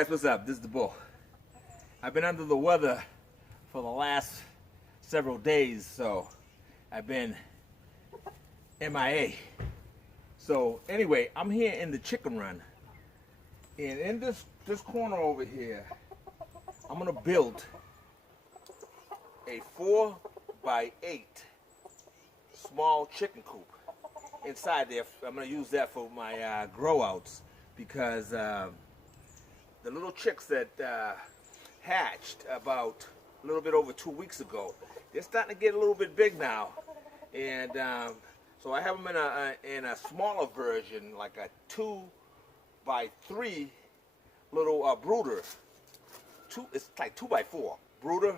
guys, what's up? This is the Bull. I've been under the weather for the last several days, so I've been MIA. So anyway, I'm here in the chicken run, and in this corner over here, I'm gonna build a 4x8 small chicken coop. Inside there, I'm gonna use that for my grow outs, because the little chicks that hatched about a little bit over 2 weeks ago, they're starting to get a little bit big now, and so I have them in a smaller version, like a 2x3 little brooder. It's like 2x4 brooder.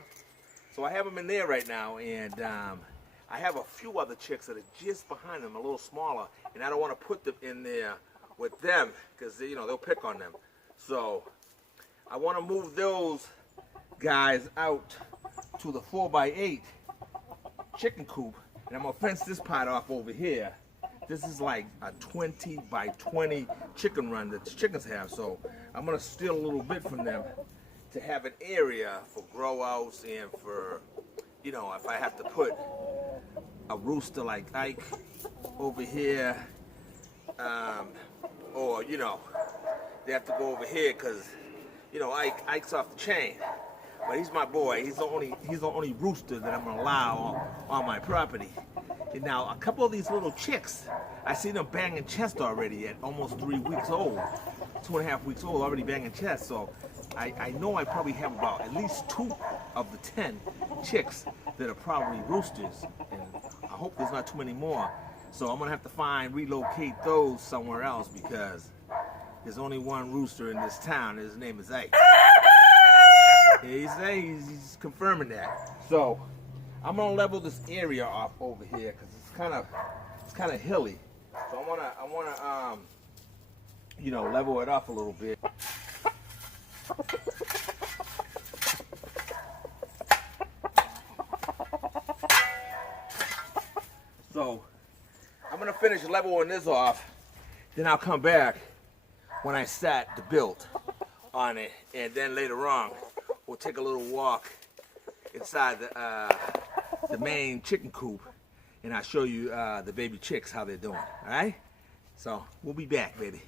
So I have them in there right now, and I have a few other chicks that are just behind them, a little smaller, and I don't want to put them in there with them because they'll pick on them. So I want to move those guys out to the 4x8 chicken coop, and I'm gonna fence this part off over here. This is like a 20x20 chicken run that the chickens have, so I'm gonna steal a little bit from them to have an area for grow outs and for, if I have to put a rooster like Ike over here, or they have to go over here because Ike's off the chain, but he's my boy. He's the only rooster that I'm gonna allow on my property. And now a couple of these little chicks, I see them banging chest already at almost 3 weeks old, 2.5 weeks old, already banging chest. So I know I probably have about at least 2 of the 10 chicks that are probably roosters, and I hope there's not too many more. So I'm gonna have to relocate those somewhere else, because there's only one rooster in this town, and his name is Ike. He's confirming that. So I'm gonna level this area off over here because it's kind of hilly. So I wanna level it off a little bit. So I'm gonna finish leveling this off, then I'll come back when I start the build on it, and then later on we'll take a little walk inside the main chicken coop, and I'll show you the baby chicks, how they're doing. All right? So we'll be back, baby.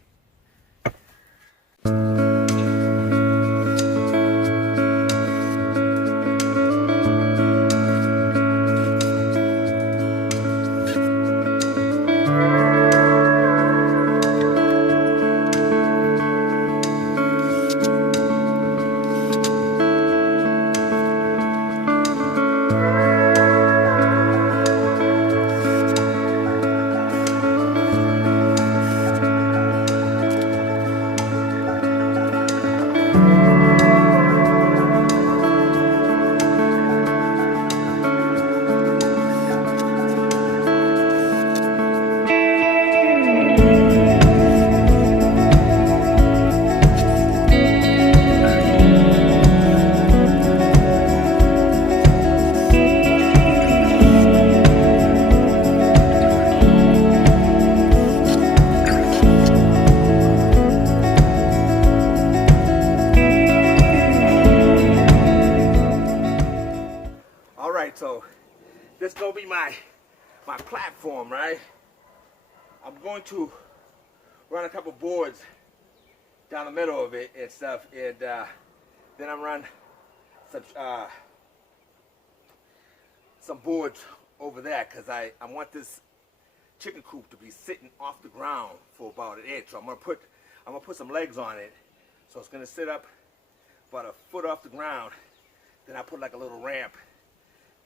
So this is gonna be my platform, right? I'm going to run a couple boards down the middle of it and stuff, and then I'm run some boards over that, because I want this chicken coop to be sitting off the ground for about an inch. So I'm gonna put some legs on it, so it's gonna sit up about a foot off the ground. Then I put like a little ramp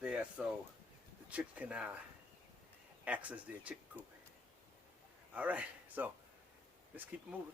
there so the chicks can access their chicken coop. All right, so let's keep it moving.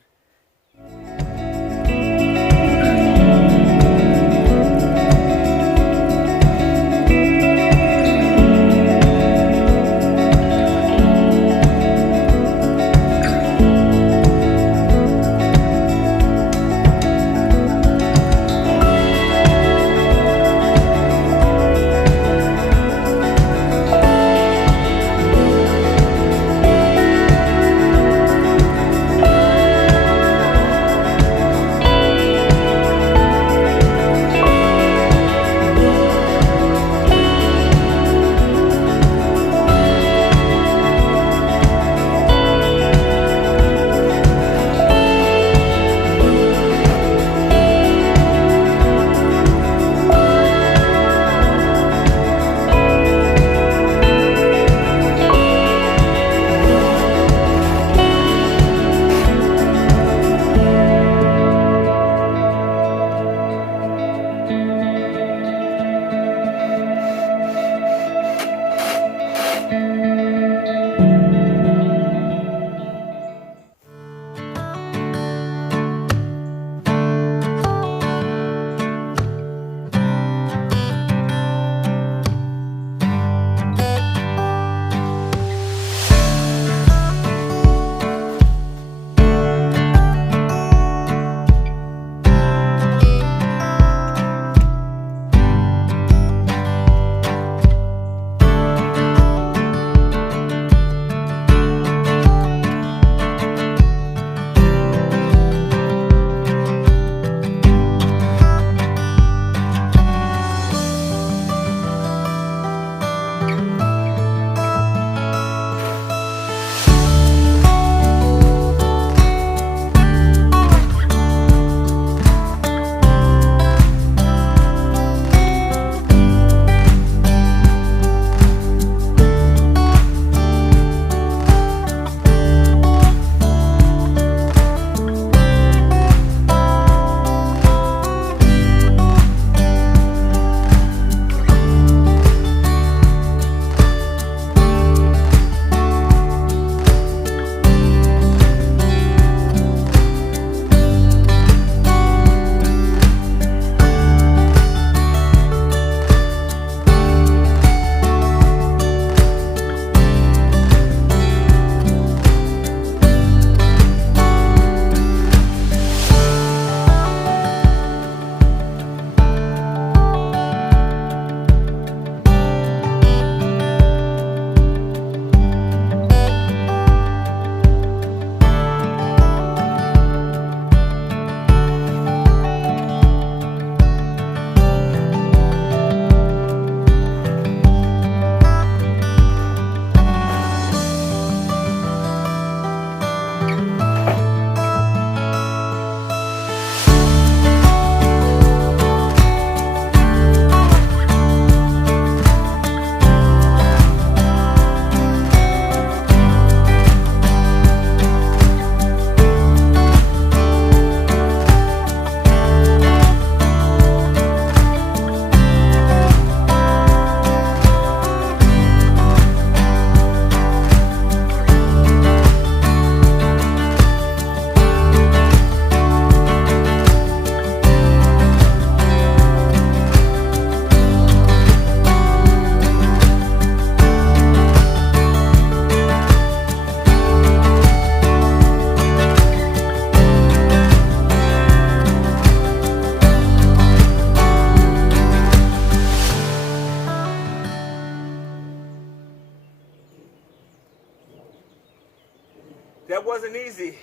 easy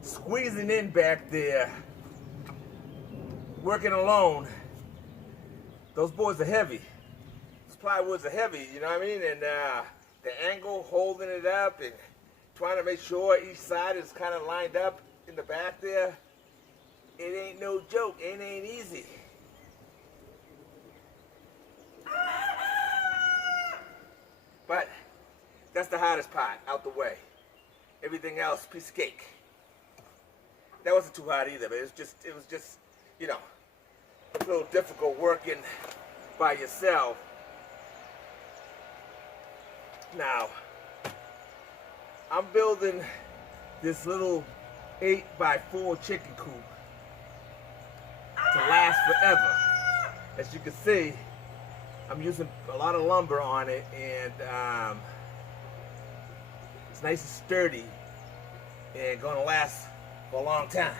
squeezing in back there, working alone. Those boards are heavy. Those plywoods are heavy, you know what I mean? And the angle, holding it up and trying to make sure each side is kind of lined up in the back there, it ain't no joke. It ain't easy. But that's the hardest part out the way. Everything else, piece of cake. That wasn't too hard either, but it was just, you know, a little difficult working by yourself. Now, I'm building this little 8x4 chicken coop to last forever. As you can see, I'm using a lot of lumber on it, and it's nice and sturdy and going to last for a long time.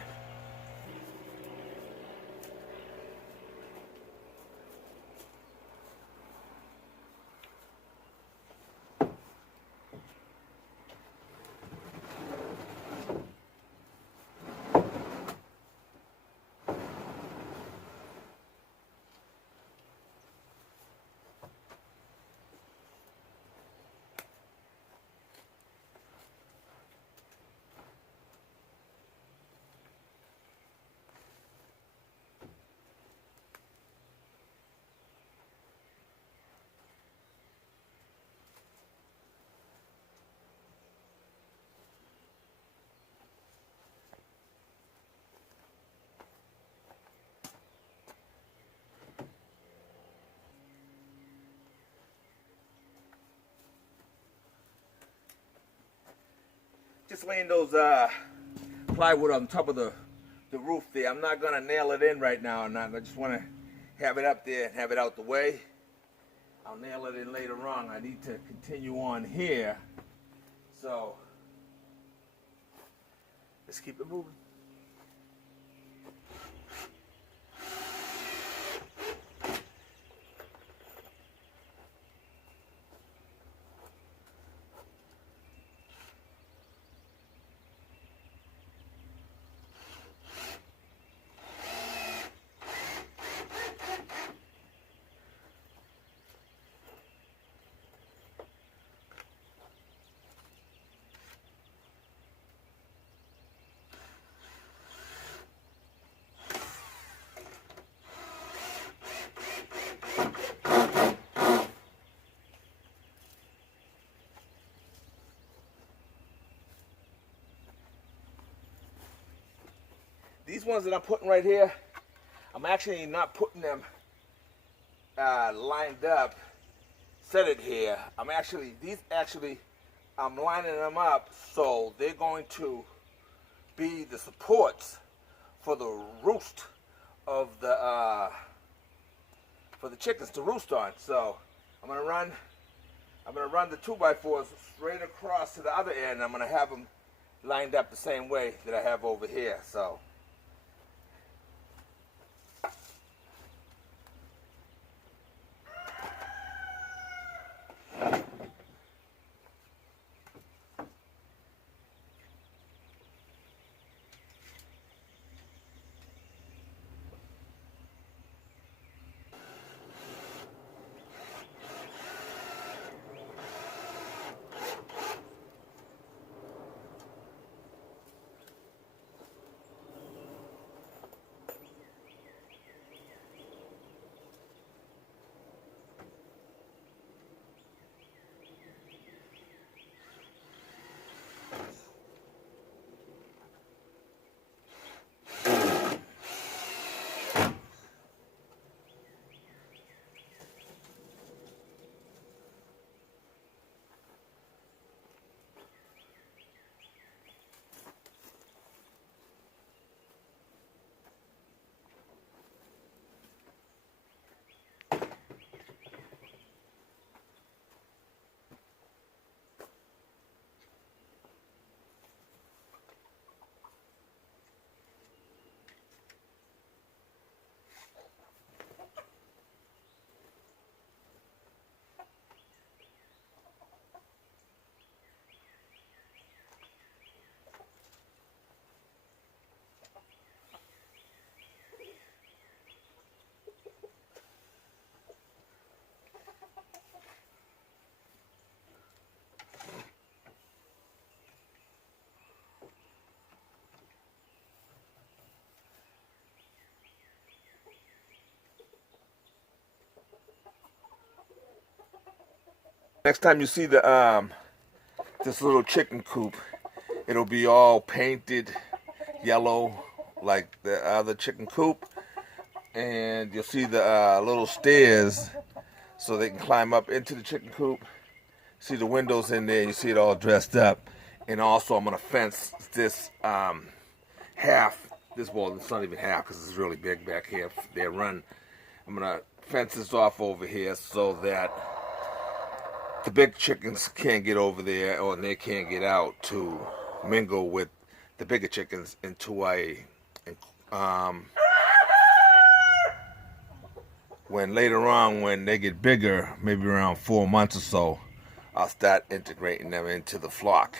Just laying those plywood on top of the roof there. I'm not going to nail it in right now, and I just want to have it up there and have it out the way. I'll nail it in later on. I need to continue on here. So, let's keep it moving. These ones that I'm putting right here, I'm actually not putting them lined up, centered here. I'm lining them up so they're going to be the supports for the roost of the for the chickens to roost on. So I'm gonna run the 2x4s straight across to the other end. I'm gonna have them lined up the same way that I have over here. So. Next time you see the this little chicken coop, it'll be all painted yellow like the other chicken coop, and you'll see the little stairs so they can climb up into the chicken coop. See the windows in there, you see it all dressed up. And also I'm gonna fence this half, well, it's not even half because it's really big back here, their run. I'm gonna fence this off over here so that the big chickens can't get over there, or they can't get out to mingle with the bigger chickens into when later on, when they get bigger, maybe around 4 months or so, I'll start integrating them into the flock.